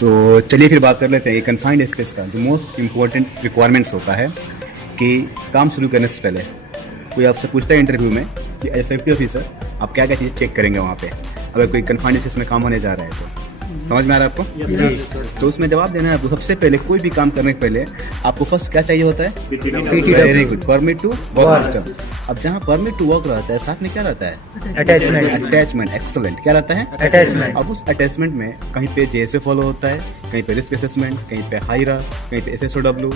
तो चलिए फिर बात कर लेते हैं कन्फाइंड स्पेस का। जो मोस्ट इम्पोर्टेंट रिक्वायरमेंट्स होता है कि काम शुरू करने से पहले कोई आपसे पूछता है इंटरव्यू में कि एज सेफ्टी ऑफिसर आप क्या क्या चीज़ चेक करेंगे वहाँ पे, अगर कोई कन्फाइंड स्पेस में काम होने जा रहा है तो समझ में आ रहा है आपको? तो उसमें जवाब देना है आपको। सबसे पहले कोई भी काम करने के पहले आपको फर्स्ट क्या चाहिए होता है? Very good, permit to work system. अब जहाँ परमिट टू वर्क रहता है साथ में क्या रहता है? अटैचमेंट। एक्सलेंट। क्या रहता है? अटैचमेंट। अब उस अटैचमेंट में कहीं पे JSA फॉलो होता है, कहीं पे रिस्क असेसमेंट, कहीं पे हायरा, कहीं पे SSOW।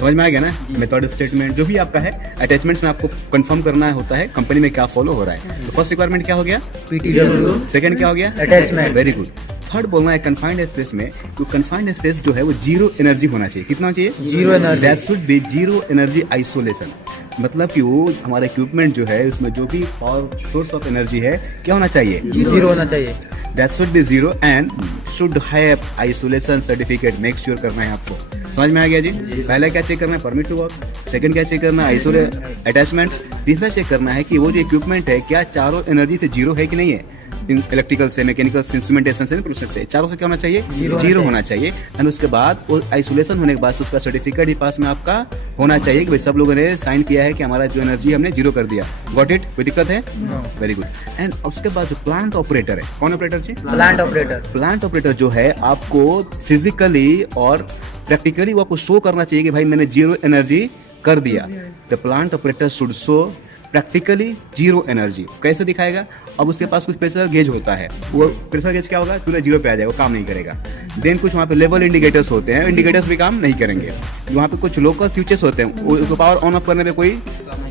समझ में आ गया ना? मेथड स्टेटमेंट जो भी आपका है, अटैचमेंट्स में आपको कंफर्म करना होता है कंपनी में क्या फॉलो हो रहा है। तो फर्स्ट रिक्वायरमेंट क्या हो गया? PTW। सेकंड क्या हो गया? अटैचमेंट। Very good. थर्ड बोलना है कन्फाइंड स्पेस में, तो कन्फाइंड स्पेस जो है वो जीरो एनर्जी होना चाहिए। कितना चाहिए? Zero energy. That should be zero energy isolation. मतलब कि वो हमारा इक्विपमेंट जो है उसमें जो भी पावर सोर्स ऑफ एनर्जी है क्या होना चाहिए? जीरो होना चाहिए। That should be zero and should have isolation certificate. Make sure करना है आपको। समझ में आ गया जी? पहला क्या चेक करना है? Permit to work. सेकंड क्या चेक करना है? Isolate attachment. तीसरा चेक करना है कि वो जो इक्विपमेंट है क्या चारों एनर्जी से जीरो है कि नहीं है। इलेक्ट्रिकल से, मैकेनिकल से, इंस्ट्रूमेंटेशन से, प्रोसेस से, चारों से क्या होना चाहिए? जीरो होना चाहिए। एंड उसके बाद वो आइसोलेशन होने के बाद उसका सर्टिफिकेट ही पास में आपका होना चाहिए कि भाई सब लोगों ने साइन किया है कि हमारा जो एनर्जी हमने जीरो कर दिया। Got it? कोई दिक्कत है? Very good. एंड उसके बाद जो प्लांट ऑपरेटर है, कौन ऑपरेटर जी? Plant operator. प्लांट ऑपरेटर जो है आपको फिजिकली और प्रैक्टिकली वो आपको शो करना चाहिए कि भाई मैंने जीरो एनर्जी कर दिया। The plant operator should show practically zero energy. कैसे दिखाएगा? अब उसके पास कुछ प्रेशर गेज होता है, वो प्रेशर गेज क्या होगा? पूरा जीरो पे आ जाएगा, वो काम नहीं करेगा। देन कुछ वहाँ पे लेवल इंडिकेटर्स होते हैं, इंडिकेटर्स भी काम नहीं करेंगे। वहाँ पे कुछ लोकल स्विचेस होते हैं, उसको पावर ऑन ऑफ करने पे कोई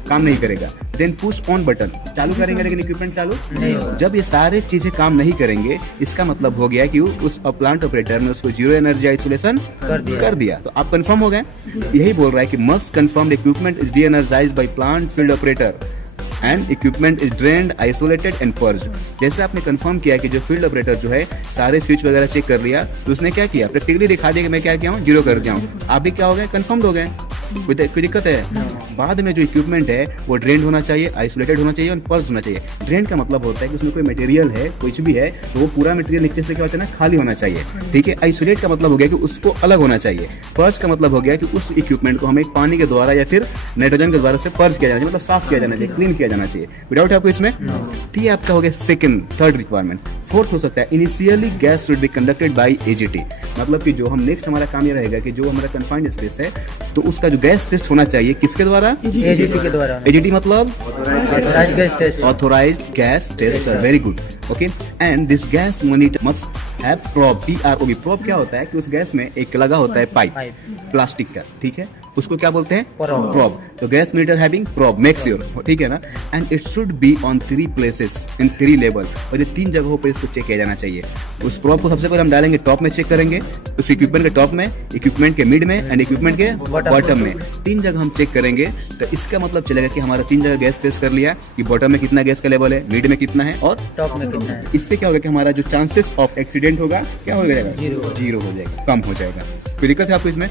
काम नहीं करेगा। देन पुश ऑन बटन चालू करेंगे लेकिन इक्विपमेंट चालू नहीं होगा। जब ये सारे चीजें काम नहीं करेंगे इसका मतलब हो गया कि उस प्लांट ऑपरेटर ने उसको जीरो एनर्जी आइसोलेशन कर दिया। तो आप कंफर्म हो गए। यही बोल रहा है कि must confirm equipment is D energised by plant field operator and equipment is drained, isolated and purge. जैसे आपने कंफर्म किया कि जो फील्ड ऑपरेटर जो है सारे स्विच वगैरह चेक कर लिया, तो उसने क्या किया? प्रैक्टिकली दिखा दिया कि मैं क्या किया हूँ, जीरो कर दिया हूँ। आप भी क्या हो गए? कंफर्म हो गए। कोई दिक्कत है? बाद में जो इक्विपमेंट है वो ड्रेन्ड होना चाहिए, आइसोलेटेड होना चाहिए और पर्ज होना चाहिए। ड्रेन्ड का मतलब होता है कि उसमें कोई मटेरियल है, कुछ भी है तो वो पूरा मटेरियल नीचे से क्या होता है ना, खाली होना चाहिए। ठीक है। आइसोलेट का मतलब हो गया कि उसको अलग होना चाहिए। पर्ज का मतलब हो गया कि उस इक्विपमेंट को हमें पानी के द्वारा या फिर नाइट्रोजन के द्वारा से पर्ज किया जाना चाहिए, मतलब साफ किया जाना चाहिए, क्लीन किया जाना चाहिए। विदाउट आपको इसमें ये आपका हो गया सेकंड, थर्ड रिक्वायरमेंट। फोर्थ हो सकता है initially gas should be conducted bye AGT। मतलब कि जो हम नेक्स्ट हमारा काम ये रहेगा कि जो हमारा कन्फाइंड स्पेस है तो उसका जो गैस टेस्ट होना चाहिए किसके द्वारा? AGT के द्वारा। AGT मतलब authorized gas tester. Very good. Okay. And this gas monitor must have probe, PROB। Probe क्या होता है कि उस गैस में एक लगा होता है पाइप प्लास्टिक का, ठीक है, उसको क्या बोलते हैं? प्रोब। तो gas meter having probe, make sure, ठीक है ना। And it should be on 3 places in 3 level. और ये 3 जगहों पर इसको चेक किया जाना चाहिए। उस प्रोब को सबसे पहले हम डालेंगे टॉप में, चेक करेंगे उस इक्विपमेंट के टॉप में, इक्विपमेंट के मिड में एंड इक्विपमेंट के बॉटम में। 3 जगह हम चेक करेंगे। तो इसका मतलब चलेगा कि हमारा 3 जगह गैस टेस्ट कर लिया कि बॉटम में कितना गैस का लेवल है, मिड में कितना है और टॉप में कितना है। इससे क्या होगा कि हमारा जो चांसेस ऑफ एक्सीडेंट होगा क्या हो जाएगा? जीरो हो जाएगा, कम हो जाएगा। कोई दिक्कत है आपको इसमें?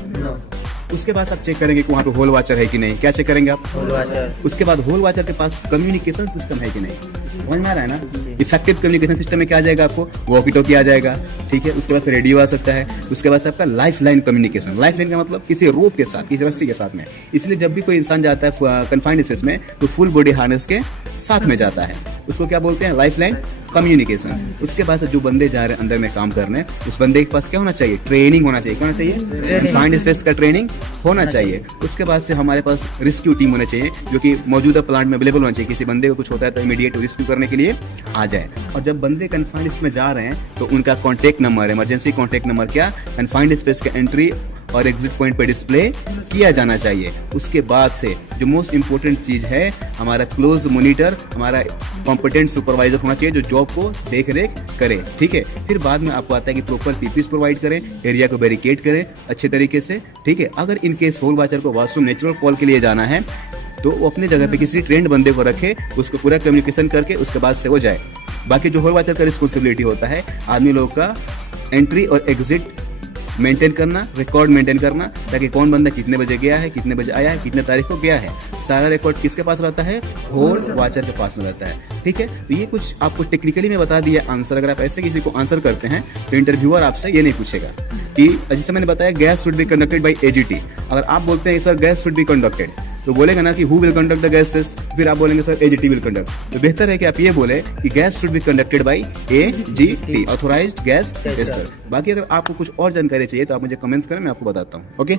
उसके बाद आप चेक करेंगे कि वहाँ पे होल वाचर है कि नहीं। क्या चेक करेंगे आप? Hole watcher. उसके बाद होल वाचर के पास कम्युनिकेशन सिस्टम है कि नहीं। समझ में आ रहा है ना? इफेक्टिव कम्युनिकेशन सिस्टम में क्या आ जाएगा आपको? वॉकी टॉकी आ जाएगा, ठीक है। उसके बाद फिर रेडियो आ सकता है। उसके बाद आपका life line communication. Life line का मतलब किसी रोप के साथ, किसी रस्सी के साथ में। इसलिए जब भी कोई इंसान जाता है कन्फाइंड स्पेस में तो फुल बॉडी हार्नेस के साथ में जाता है। उसको क्या बोलते हैं? Life line communication. उसके बाद जो बंदे जा रहे हैं अंदर में काम करने, उस बंदे के पास क्या होना चाहिए? ट्रेनिंग होना चाहिए। क्या होना चाहिए? कन्फाइंड स्पेस का ट्रेनिंग होना चाहिए। उसके बाद से हमारे पास रेस्क्यू टीम होना चाहिए जो कि मौजूदा प्लांट में अवेलेबल होना चाहिए। किसी बंदे को कुछ होता है तो इमीडिएट रेस्क्यू करने के लिए आ जाए। और जब बंदे कन्फाइंड स्पेस में जा रहे हैं तो उनका contact number, emergency contact number क्या कन्फाइंड स्पेस का एंट्री और एग्जिट पॉइंट पे डिस्प्ले किया जाना चाहिए। उसके बाद से जो मोस्ट इंपॉर्टेंट चीज है हमारा क्लोज मॉनिटर, हमारा कॉम्पिटेंट सुपरवाइजर होना चाहिए जो जॉब को देख रेख करे। ठीक है। फिर बाद में आपको आता है कि प्रॉपर पीपीस प्रोवाइड करें, एरिया को बैरिकेड करें अच्छे तरीके से। ठीक है। अगर इन केस होल वाचर को वॉशरूम नेचुरल कॉल के लिए जाना है तो वो अपनी जगह पे किसी ट्रेंड बंदे को रखे, उसको पूरा कम्युनिकेशन करके उसके बाद से वो जाए। बाकी जो होल वाचर का रिस्पॉन्सिबिलिटी होता है आदमी लोग का एंट्री और एग्जिट मेंटेन करना, रिकॉर्ड मेंटेन करना, ताकि कौन बंदा कितने बजे गया है, कितने बजे आया है, कितने तारीख को गया है, सारा रिकॉर्ड किसके पास रहता है, हॉल वॉचर के पास में रहता है। ठीक है, तो ये कुछ आपको टेक्निकली में बता दिया आंसर। अगर आप ऐसे किसी को आंसर करते हैं तो इंटरव्यूअर आपसे ये नहीं पूछेगा कि जैसे मैंने बताया gas should be conducted by AGT. अगर आप बोलते हैं sir gas should be conducted, तो बोलेगा ना कि who will conduct the gas test, फिर आप बोलेंगे सर एजीटी विल कंडक्ट। तो बेहतर है कि आप ये बोले कि gas should be conducted by AGT, authorized gas tester. बाकी अगर आपको कुछ और जानकारी चाहिए तो आप मुझे कमेंट्स करें, मैं आपको बताता हूँ। ओके।